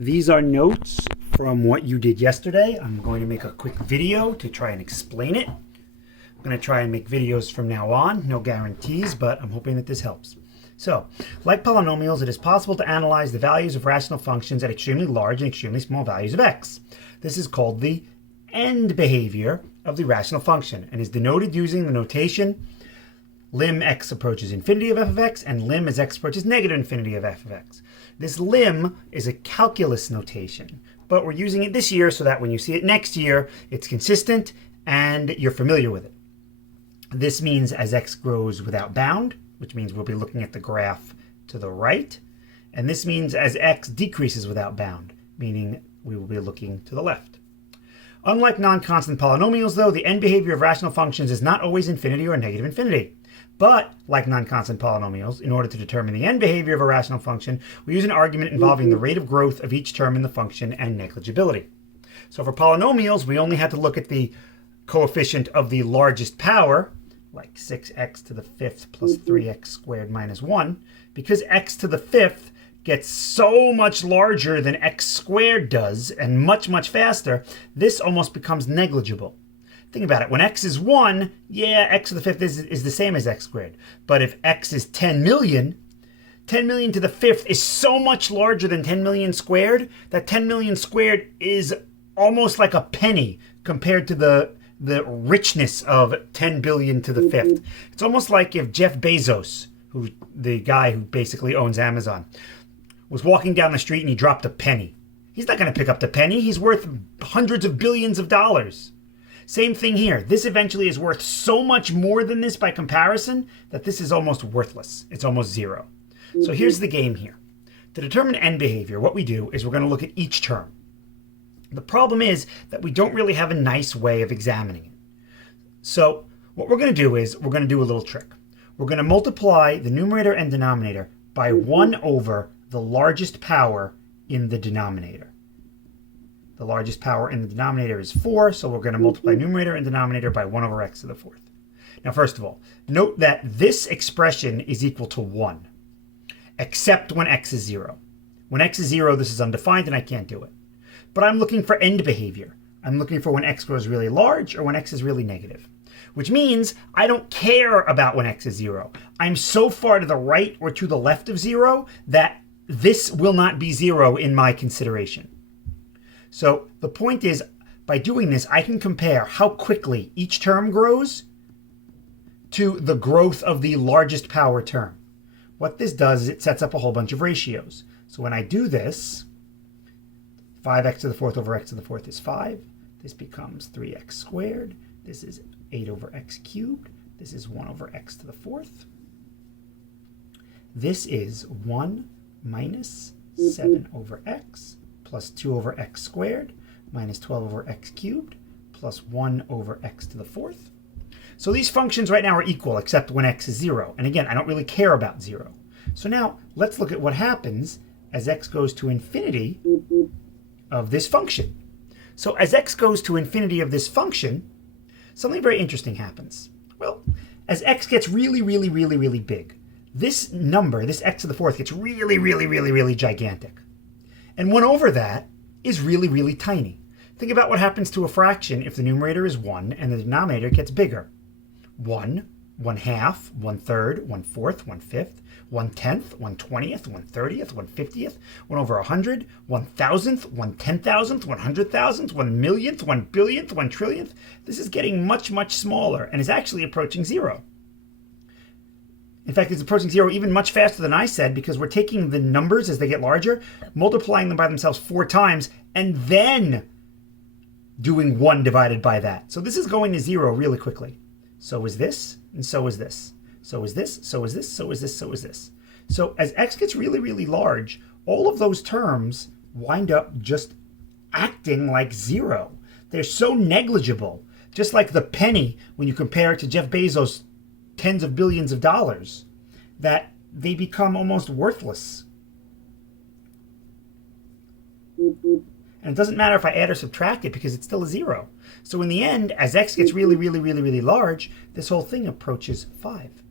These are notes from what you did yesterday. I'm going to make a quick video to try and explain it. I'm going to try and make videos from now on. No guarantees, but I'm hoping that this helps. So, like polynomials, it is possible to analyze the values of rational functions at extremely large and extremely small values of x. This is called the end behavior of the rational function and is denoted using the notation lim x approaches infinity of f of x and lim as x approaches negative infinity of f of x. This lim is a calculus notation, but we're using it this year so that when you see it next year, it's consistent and you're familiar with it. This means as x grows without bound, which means we'll be looking at the graph to the right. And this means as x decreases without bound, meaning we will be looking to the left. Unlike non-constant polynomials, though, the end behavior of rational functions is not always infinity or negative infinity. But, like non-constant polynomials, in order to determine the end behavior of a rational function, we use an argument involving the rate of growth of each term in the function and negligibility. So for polynomials, we only had to look at the coefficient of the largest power, like 6x to the fifth plus 3x squared minus 1, because x to the fifth gets so much larger than x squared does, and much, much faster, this almost becomes negligible. Think about it. When x is 1, yeah, x to the fifth is the same as x squared. But if x is 10 million, 10 million to the fifth is so much larger than 10 million squared that 10 million squared is almost like a penny compared to the richness of 10 billion to the fifth. It's almost like if Jeff Bezos, who's the guy who basically owns Amazon, was walking down the street and he dropped a penny. He's not going to pick up the penny. He's worth hundreds of billions of dollars. Same thing here. This eventually is worth so much more than this by comparison that this is almost worthless. It's almost zero. So here's the game here. To determine end behavior, what we do is we're going to look at each term. The problem is that we don't really have a nice way of examining it. So what we're going to do is we're going to do a little trick. We're going to multiply the numerator and denominator by 1 over the largest power in the denominator. The largest power in the denominator is 4, so we're going to multiply numerator and denominator by 1 over x to the fourth. Now, first of all, note that this expression is equal to 1, except when x is 0. When x is 0, this is undefined and I can't do it. But I'm looking for end behavior. I'm looking for when x grows really large or when x is really negative, which means I don't care about when x is 0. I'm so far to the right or to the left of 0 that this will not be 0 in my consideration. So the point is, by doing this, I can compare how quickly each term grows to the growth of the largest power term. What this does is it sets up a whole bunch of ratios. So when I do this, 5x to the fourth over x to the fourth is 5. This becomes 3x squared. This is 8 over x cubed. This is 1 over x to the fourth. This is 1 minus 7 over x plus 2 over x squared minus 12 over x cubed plus 1 over x to the fourth. So these functions right now are equal except when x is 0. And again, I don't really care about 0. So now let's look at what happens as x goes to infinity of this function. So as x goes to infinity of this function, something very interesting happens. Well, as x gets really, really, really, really big, this number, this x to the fourth, gets really, really, really, really gigantic. And 1 over that is really, really tiny. Think about what happens to a fraction if the numerator is 1 and the denominator gets bigger. 1, 1/2, 1/3, 1/4, 1/5, 1/10, 1/20th, 1/30th, 1/50th, 1 over 100, 1,000th, 1/10,000th, 100,000th, 1,000,000th, 1,000,000,000th, 1,000,000,000,000th. This is getting much, much smaller and is actually approaching 0. In fact, it's approaching 0 even much faster than I said because we're taking the numbers as they get larger, multiplying them by themselves 4 times, and then doing 1 divided by that. So this is going to 0 really quickly. So is this, and so is this. So is this, so is this, so is this, so is this. So as x gets really, really large, all of those terms wind up just acting like 0. They're so negligible, just like the penny when you compare it to Jeff Bezos' tens of billions of dollars, that they become almost worthless. And it doesn't matter if I add or subtract it because it's still a 0. So in the end, as x gets really, really, really, really large, this whole thing approaches 5.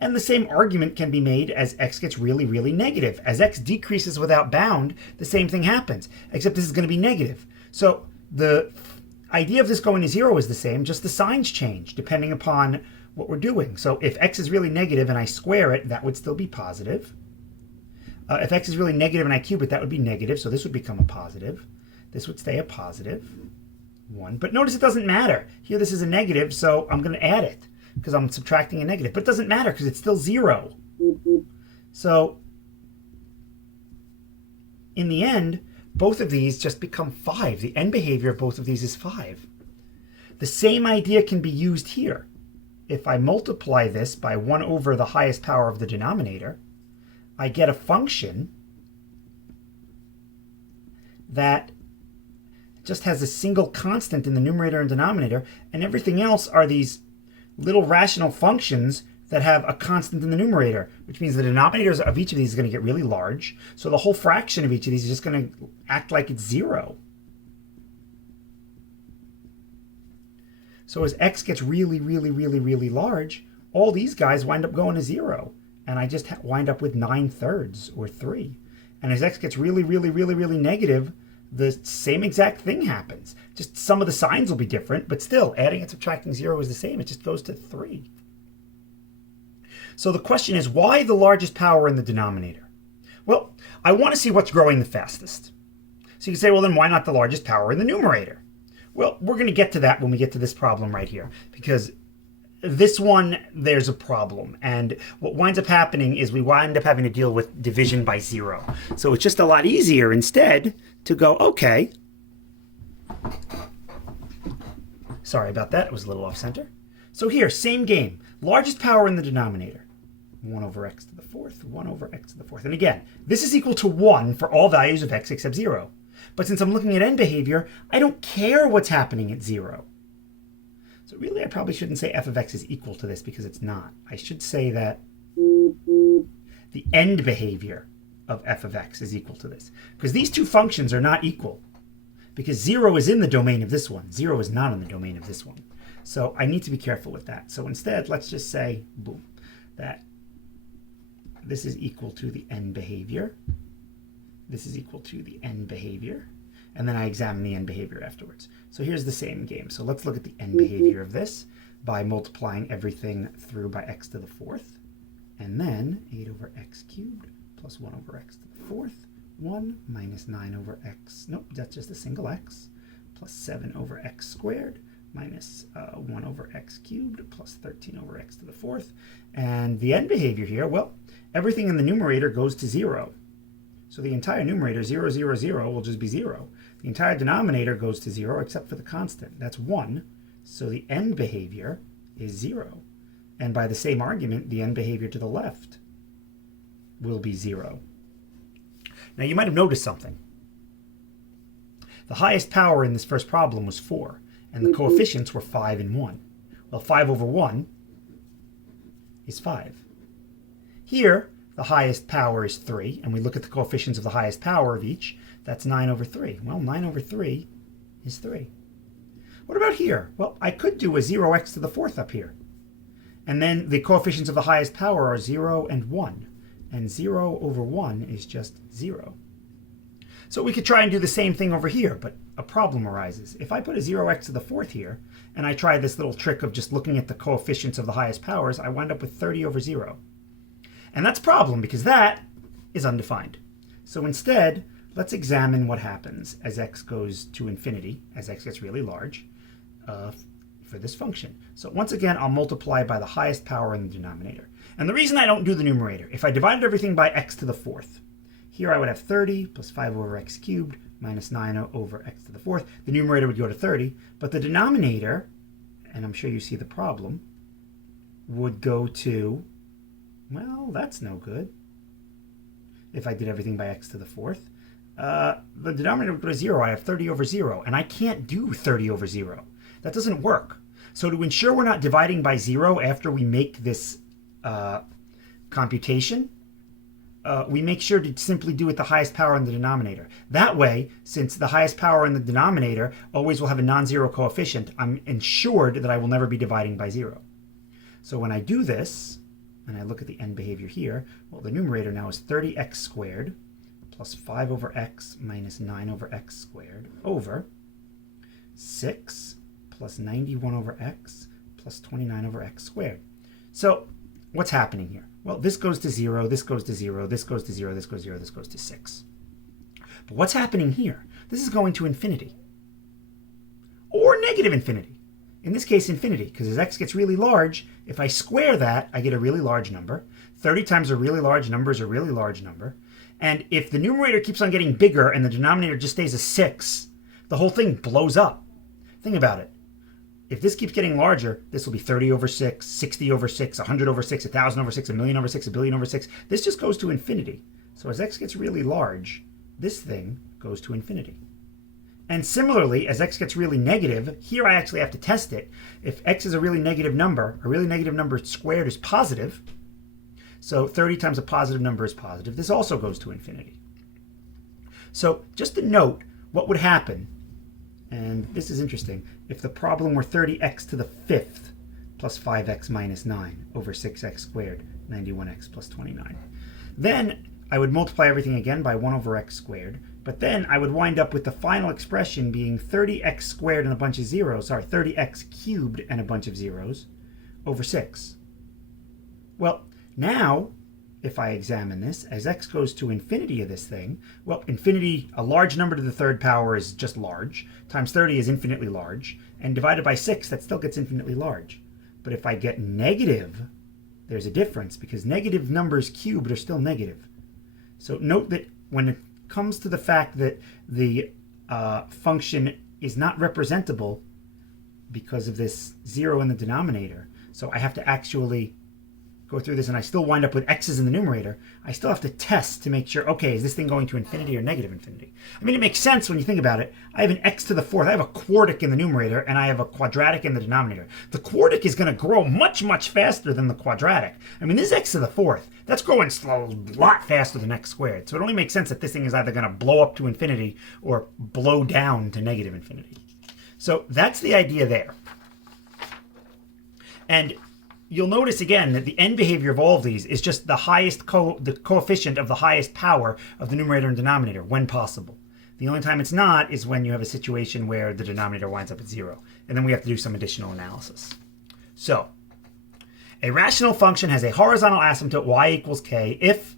And the same argument can be made as x gets really, really negative. As x decreases without bound, the same thing happens, except this is going to be negative. So the idea of this going to 0 is the same, just the signs change depending upon what we're doing. So if x is really negative and I square it, that would still be positive. If x is really negative and I cube it, that would be negative, so this would become a positive. This would stay a positive 1. But notice it doesn't matter. Here this is a negative, so I'm going to add it because I'm subtracting a negative. But it doesn't matter because it's still 0. So in the end, both of these just become 5. The end behavior of both of these is 5. The same idea can be used here. If I multiply this by 1 over the highest power of the denominator, I get a function that just has a single constant in the numerator and denominator, and everything else are these little rational functions that have a constant in the numerator, which means the denominators of each of these is going to get really large. So the whole fraction of each of these is just going to act like it's 0. So as x gets really, really, really, really large, all these guys wind up going to 0. And I just wind up with 9/3 or 3. And as x gets really, really, really, really negative, the same exact thing happens. Just some of the signs will be different, but still, adding and subtracting 0 is the same. It just goes to 3. So the question is, why the largest power in the denominator? Well, I want to see what's growing the fastest. So you can say, well, then why not the largest power in the numerator? Well, we're going to get to that when we get to this problem right here, because this one, there's a problem. And what winds up happening is we wind up having to deal with division by 0. So it's just a lot easier instead to go, okay. Sorry about that. It was a little off center. So here, same game. Largest power in the denominator. 1 over x to the 4th, 1 over x to the 4th. And again, this is equal to 1 for all values of x except 0. But since I'm looking at end behavior, I don't care what's happening at 0. So really, I probably shouldn't say f of x is equal to this because it's not. I should say that the end behavior of f of x is equal to this. Because these two functions are not equal. Because 0 is in the domain of this one. 0 is not in the domain of this one. So I need to be careful with that. So instead, let's just say, boom, that this is equal to the end behavior. This is equal to the end behavior. And then I examine the end behavior afterwards. So here's the same game. So let's look at the end behavior of this by multiplying everything through by x to the 4th. And then 8 over x cubed plus 1 over x to the 4th. 1 minus 9 over x. Nope, that's just a single x. Plus 7 over x squared minus 1 over x cubed plus 13 over x to the 4th. And the end behavior here, well, everything in the numerator goes to 0. So the entire numerator, 0, 0, 0, will just be 0. The entire denominator goes to 0 except for the constant. That's 1. So the end behavior is 0. And by the same argument, the end behavior to the left will be 0. Now you might have noticed something. The highest power in this first problem was 4, and the coefficients were 5 and 1. Well, 5 over 1 is 5. Here, the highest power is 3, and we look at the coefficients of the highest power of each. That's 9 over 3. Well, 9 over 3 is 3. What about here? Well, I could do a 0x to the 4th up here. And then the coefficients of the highest power are 0 and 1. And 0 over 1 is just 0. So we could try and do the same thing over here, but a problem arises. If I put a 0x to the 4th here, and I try this little trick of just looking at the coefficients of the highest powers, I wind up with 30 over 0. And that's a problem because that is undefined. So instead, let's examine what happens as x goes to infinity, as x gets really large, for this function. So once again, I'll multiply by the highest power in the denominator. And the reason I don't do the numerator, if I divided everything by x to the 4th, here I would have 30 plus 5 over x cubed minus 9 over x to the 4th. The numerator would go to 30, but the denominator, and I'm sure you see the problem, would go to, well, that's no good. If I did everything by x to the 4th, the denominator would go to 0. I have 30 over 0, and I can't do 30 over 0. That doesn't work. So to ensure we're not dividing by 0 after we make this computation, we make sure to simply do it the highest power in the denominator. That way, since the highest power in the denominator always will have a non-zero coefficient, I'm ensured that I will never be dividing by 0. So when I do this, and I look at the end behavior here, well, the numerator now is 30x squared plus 5 over x minus 9 over x squared over 6 plus 91 over x plus 29 over x squared. So what's happening here? Well, this goes to 0, this goes to 0, this goes to 0, this goes to 0, this goes to 6. But what's happening here? This is going to infinity. Or negative infinity. In this case, infinity, because as x gets really large, if I square that, I get a really large number. 30 times a really large number is a really large number. And if the numerator keeps on getting bigger and the denominator just stays a 6, the whole thing blows up. Think about it. If this keeps getting larger, this will be 30 over 6, 60 over 6, 100 over 6, 1,000 over 6, 1,000,000 over 6, 1,000,000,000 over 6. This just goes to infinity. So as x gets really large, this thing goes to infinity. And similarly, as x gets really negative, here I actually have to test it. If x is a really negative number squared is positive. So 30 times a positive number is positive. This also goes to infinity. So just to note what would happen, and this is interesting, if the problem were 30x to the 5th plus 5x minus 9 over 6x squared, 91x plus 29. Then I would multiply everything again by 1 over x squared. But then I would wind up with the final expression being 30x squared and a bunch of zeros, 30x cubed and a bunch of zeros over 6. Well, now, if I examine this, as x goes to infinity of this thing, well, infinity, a large number to the third power is just large, times 30 is infinitely large, and divided by 6, that still gets infinitely large. But if I get negative, there's a difference, because negative numbers cubed are still negative. So note that when it comes to the fact that the function is not representable because of this 0 in the denominator, so I have to actually go through this, and I still wind up with x's in the numerator. I still have to test to make sure, okay, is this thing going to infinity or negative infinity? I mean, it makes sense when you think about it. I have an x to the 4th. I have a quartic in the numerator, and I have a quadratic in the denominator. The quartic is going to grow much, much faster than the quadratic. I mean, this is x to the 4th. That's growing a lot faster than x squared. So it only makes sense that this thing is either going to blow up to infinity or blow down to negative infinity. So that's the idea there. And you'll notice again that the end behavior of all of these is just the highest the coefficient of the highest power of the numerator and denominator when possible. The only time it's not is when you have a situation where the denominator winds up at 0. And then we have to do some additional analysis. So a rational function has a horizontal asymptote y equals k if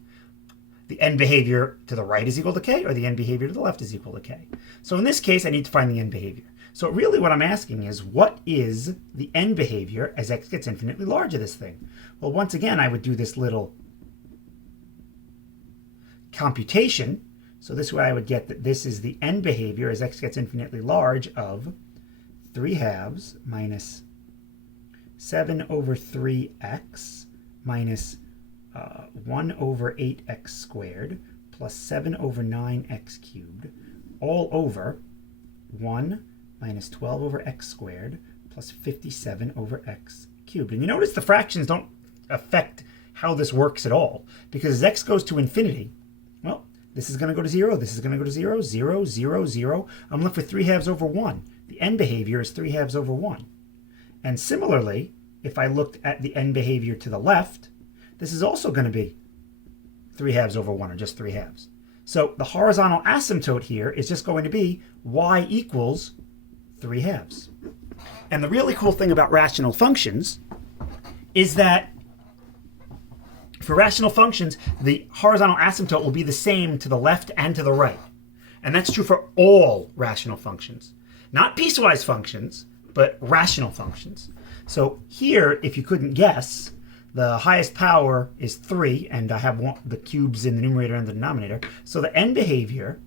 the end behavior to the right is equal to k or the end behavior to the left is equal to k. So in this case, I need to find the end behavior. So really what I'm asking is, what is the end behavior as x gets infinitely large of this thing? Well, once again, I would do this little computation. So this way I would get that this is the end behavior as x gets infinitely large of 3/2 minus 7 over 3x minus 1 over 8x squared plus 7 over 9x cubed all over 1 minus 12 over x squared plus 57 over x cubed. And you notice the fractions don't affect how this works at all, because as x goes to infinity, well, this is going to go to 0, this is going to go to 0, 0, 0, 0. I'm left with 3/2 over 1. The end behavior is 3/2 over 1. And similarly, if I looked at the end behavior to the left, this is also going to be 3/2 over 1, or just 3/2. So the horizontal asymptote here is just going to be y equals 3/2. And the really cool thing about rational functions is that for rational functions, the horizontal asymptote will be the same to the left and to the right. And that's true for all rational functions. Not piecewise functions, but rational functions. So here, if you couldn't guess, the highest power is 3, and I have the cubes in the numerator and the denominator. So the end behavior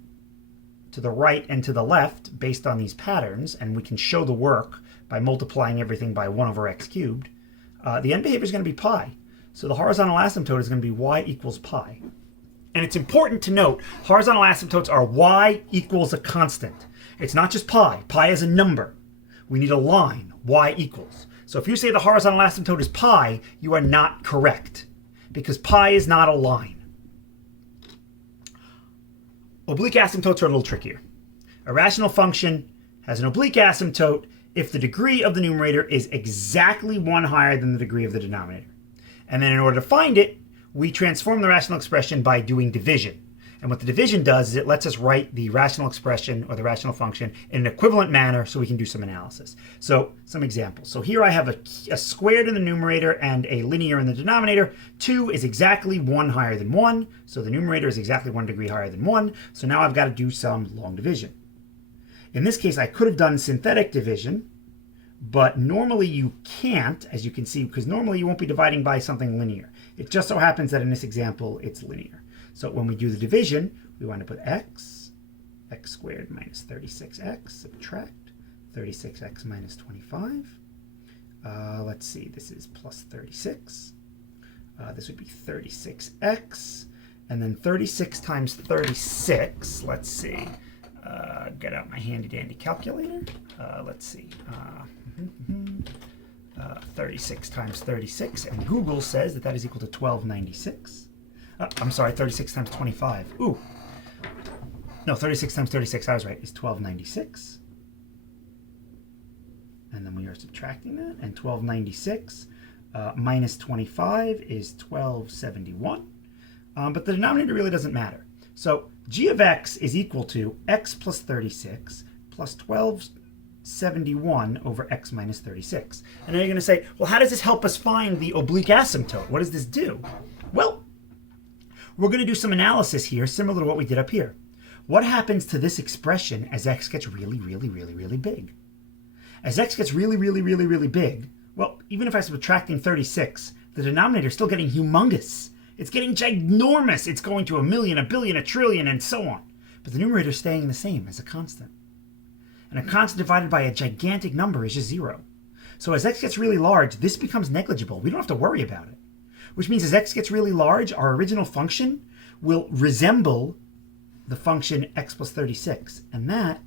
to the right and to the left, based on these patterns, and we can show the work by multiplying everything by 1 over x cubed, the end behavior is going to be pi. So the horizontal asymptote is going to be y equals pi. And it's important to note, horizontal asymptotes are y equals a constant. It's not just pi. Pi is a number. We need a line, y equals. So if you say the horizontal asymptote is pi, you are not correct, because pi is not a line. Oblique asymptotes are a little trickier. A rational function has an oblique asymptote if the degree of the numerator is exactly 1 higher than the degree of the denominator. And then in order to find it, we transform the rational expression by doing division. And what the division does is it lets us write the rational expression or the rational function in an equivalent manner so we can do some analysis. So some examples. So here I have a squared in the numerator and a linear in the denominator. 2 is exactly 1 higher than 1. So the numerator is exactly 1 degree higher than 1. So now I've got to do some long division. In this case, I could have done synthetic division, but normally you can't, as you can see, because normally you won't be dividing by something linear. It just so happens that in this example, it's linear. So when we do the division, we wind up with x squared minus 36x, subtract 36x minus 25. Let's see, this is plus 36. This would be 36x. And then 36 times 36, let's see. Get out my handy dandy calculator. Let's see. 36 times 36. And Google says that that is equal to 1296. I'm sorry, 36 times 25. Ooh. No, 36 times 36, I was right, is 1296. And then we are subtracting that. And 1296 minus 25 is 1271. But the denominator really doesn't matter. So g of x is equal to x plus 36 plus 1271 over x minus 36. And then you're going to say, well, how does this help us find the oblique asymptote? What does this do? Well, we're going to do some analysis here, similar to what we did up here. What happens to this expression as x gets really, really, really, really big? As x gets really, really, really, really big, well, even if I'm subtracting 36, the denominator is still getting humongous. It's getting ginormous. It's going to a million, a billion, a trillion, and so on. But the numerator is staying the same as a constant. And a constant divided by a gigantic number is just 0. So as x gets really large, this becomes negligible. We don't have to worry about it. Which means as x gets really large, our original function will resemble the function x plus 36. And that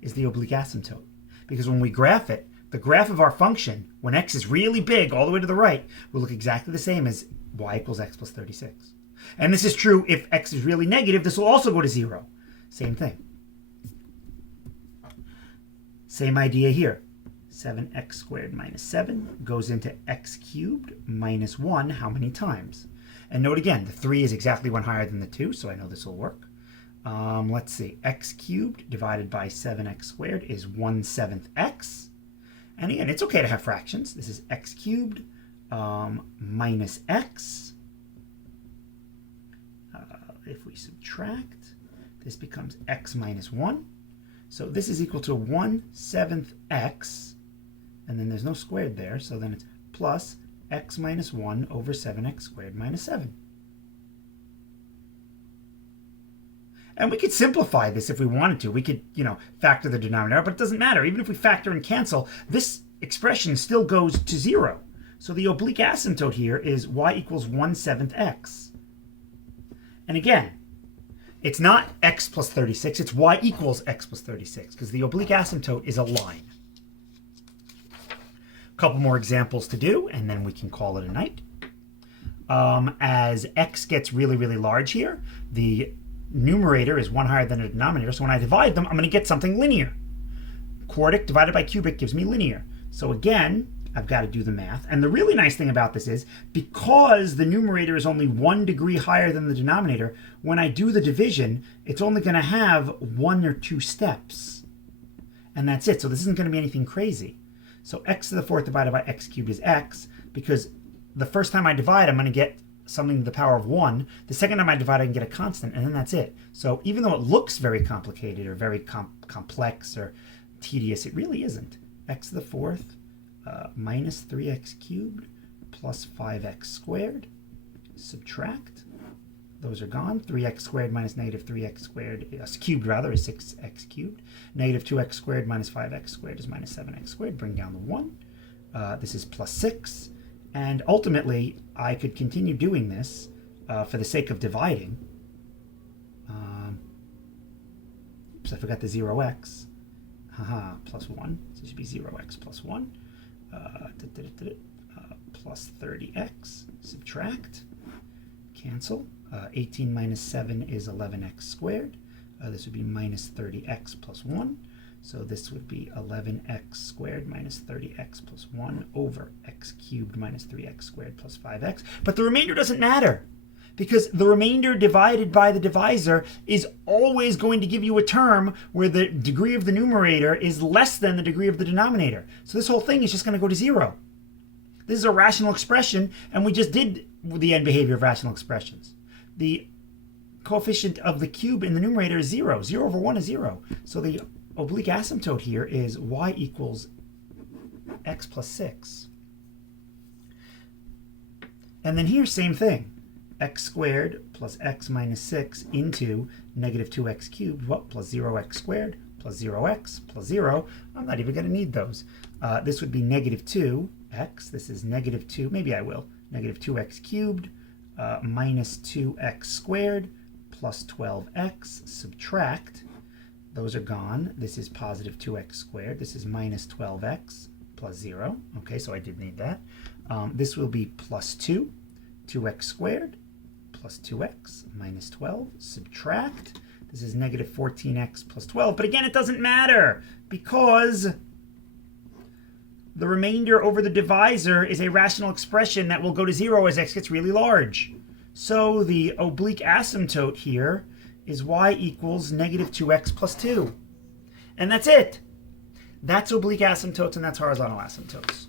is the oblique asymptote. Because when we graph it, the graph of our function, when x is really big all the way to the right, will look exactly the same as y equals x plus 36. And this is true if x is really negative. This will also go to 0. Same thing. Same idea here. 7x squared minus 7 goes into x cubed minus 1 how many times? And note again, the 3 is exactly 1 higher than the 2, so I know this will work. Let's see, x cubed divided by 7x squared is 1/7 x. And again, it's okay to have fractions. This is x cubed minus x. If we subtract, this becomes x minus 1. So this is equal to 1/7 x. And then there's no squared there, so then it's plus x minus 1 over 7x squared minus 7. And we could simplify this if we wanted to. We could, factor the denominator, but it doesn't matter. Even if we factor and cancel, this expression still goes to 0. So the oblique asymptote here is y equals 1/7 x. And again, it's not x plus 36, it's y equals x plus 36, because the oblique asymptote is a line. Couple more examples to do, and then we can call it a night. As x gets really, really large here, the numerator is 1 higher than the denominator, so when I divide them, I'm going to get something linear. Quartic divided by cubic gives me linear. So again, I've got to do the math. And the really nice thing about this is, because the numerator is only 1 degree higher than the denominator, when I do the division, it's only going to have 1 or 2 steps. And that's it. So this isn't going to be anything crazy. So x to the 4th divided by x cubed is x, because the first time I divide, I'm going to get something to the power of 1. The second time I divide, I can get a constant, and then that's it. So even though it looks very complicated or very complex or tedious, it really isn't. X to the 4th minus 3x cubed plus 5x squared. Subtract. Those are gone. 3x squared minus negative 3x squared, cubed rather, is 6x cubed. Negative 2x squared minus 5x squared is minus 7x squared. Bring down the 1. This is plus 6. And ultimately, I could continue doing this for the sake of dividing. Oops, I forgot the 0x. Haha, plus 1. So it should be 0x plus 1. Plus 30x. Subtract. Cancel. 18 minus 7 is 11x squared. This would be minus 30x plus 1. So this would be 11x squared minus 30x plus 1 over x cubed minus 3x squared plus 5x. But the remainder doesn't matter, because the remainder divided by the divisor is always going to give you a term where the degree of the numerator is less than the degree of the denominator. So this whole thing is just going to go to 0. This is a rational expression, and we just did the end behavior of rational expressions. The coefficient of the cube in the numerator is 0. 0 over 1 is 0. So the oblique asymptote here is y equals x plus 6. And then here, same thing. X squared plus x minus 6 into negative 2x cubed, what, plus 0x squared plus 0x plus 0. I'm not even going to need those. This would be negative 2x. This is negative 2. Maybe I will. Negative 2x cubed minus 2x squared plus 12x. Subtract. Those are gone. This is positive 2x squared. This is minus 12x plus 0. Okay, so I did need that. This will be plus 2x squared plus 2x minus 12. Subtract. This is negative 14x plus 12. But again, it doesn't matter, because the remainder over the divisor is a rational expression that will go to 0 as x gets really large. So the oblique asymptote here is y equals negative 2x plus 2. And that's it. That's oblique asymptotes, and that's horizontal asymptotes.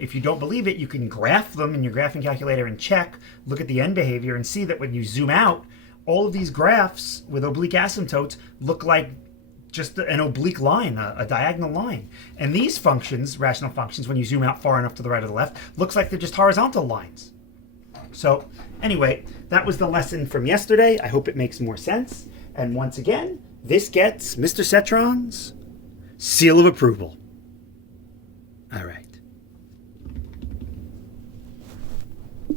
If you don't believe it, you can graph them in your graphing calculator and check, look at the end behavior, and see that when you zoom out, all of these graphs with oblique asymptotes look like just an oblique line, a diagonal line. And these functions, rational functions, when you zoom out far enough to the right or the left, looks like they're just horizontal lines. So anyway, that was the lesson from yesterday. I hope it makes more sense. And once again, this gets Mr. Cetron's seal of approval. All right.